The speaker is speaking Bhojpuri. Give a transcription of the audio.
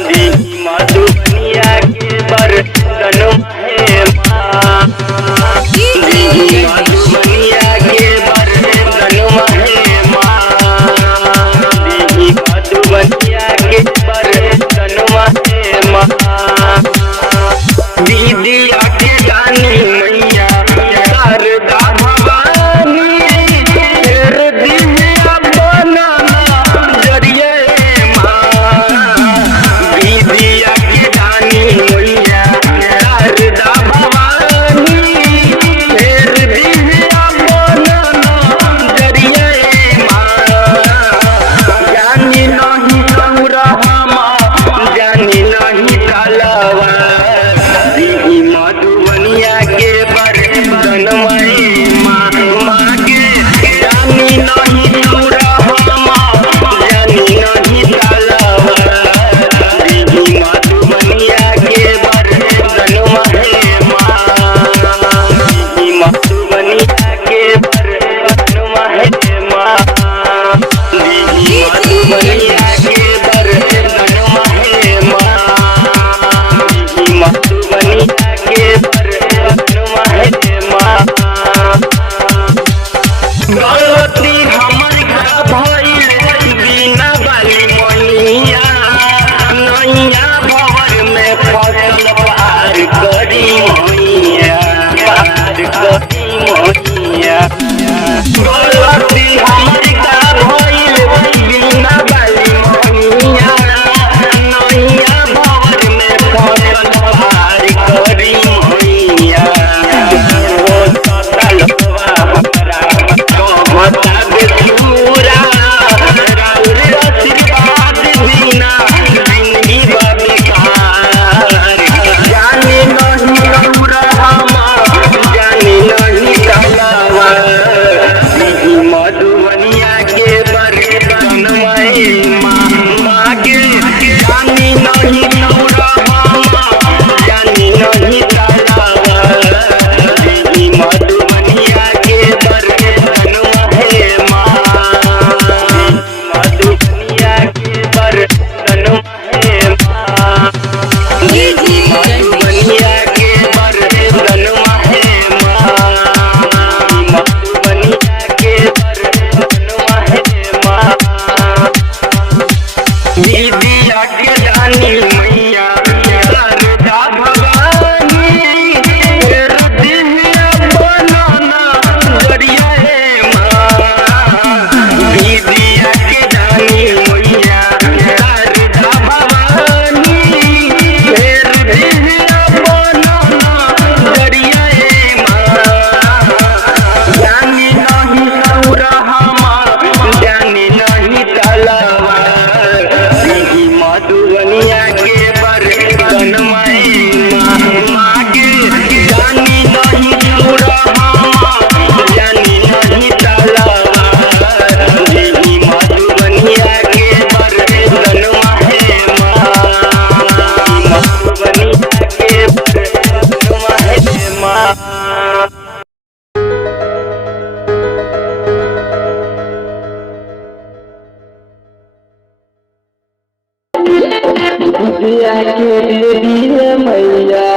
मधुबनिया के बरतन है माँ, मधुबनिया के बरतन है माँ, मधुबनिया के बरतन है माँ। दीदी आके जानी मैया शारदा भवानी, तेर दिव्या बनाना जरिए माँ। दीदी आके जानी मैया शारदा भवानी, तेर दिव्या बनाना जरिए माँ। जानी नहीं कौरा माँ, जानी नहीं कालावा, मधुबनिया के बरतन माँ माँ के जानी नहीं पूरा माँ, जानी नहीं तालावा, मधुबनिया के बरतन है माँ, मधुबनिया के बरतन है माँ, मधुबनिया के बरतन है माँ, मधुबनिया के गलती हमर का भइल बिना बाली मैया, नैया भवर में फसल पार करी मैया, पार करी मैया। गलती हमर का भइल बिना बाली मैया, नैया भवर में फसल पार करी मैया। मधुबनिया के बरतन माँ के जानी नहीं नौरा माँ, जानी नहीं तालावा, मधुबनिया के बरतन है माँ, मधुबनिया के बरतन है माँ, मधुबनिया के बरतन है माँ, मधुबनिया के बरतन है माँ। दीदी आके जानी मैया शारदा भवानी, तेर दिव्या बनाना जरिया माँ। दीदी आके जानी मैया शारदा भवानी, तेर दिव्या बनाना जरिया माँ। जानी नहीं सौरा माँ, जानी नहीं तालावा, मधुबनिया के बरतन माँ के जानी नहीं पूरा माँ, जानी नहीं तालावा, मधुबनिया के बरतन है माँ, मधुबनिया के बरतन है माँ। दिया के दिल मैया